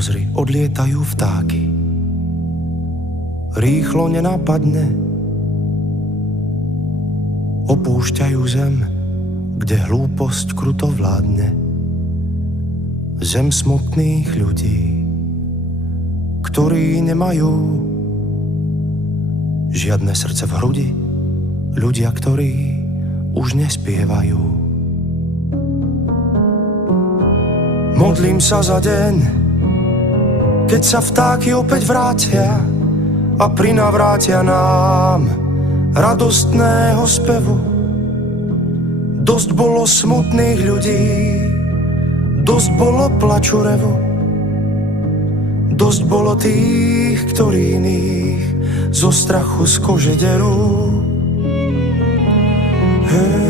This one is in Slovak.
Pozri, odlietajú vtáky. Rýchlo nenápadne opúšťajú zem, kde hlúposť kruto vládne. Zem smutných ľudí, ktorí nemajú žiadne srdce v hrudi. Ľudia, ktorí už nespievajú. Modlím sa za deň, keď sa vtáky opäť vrátia a prinavrátia nám radostného spevu. Dosť bolo smutných ľudí, dosť bolo plaču revu, dosť bolo tých, ktorí iných zo strachu z kože derú. Hey.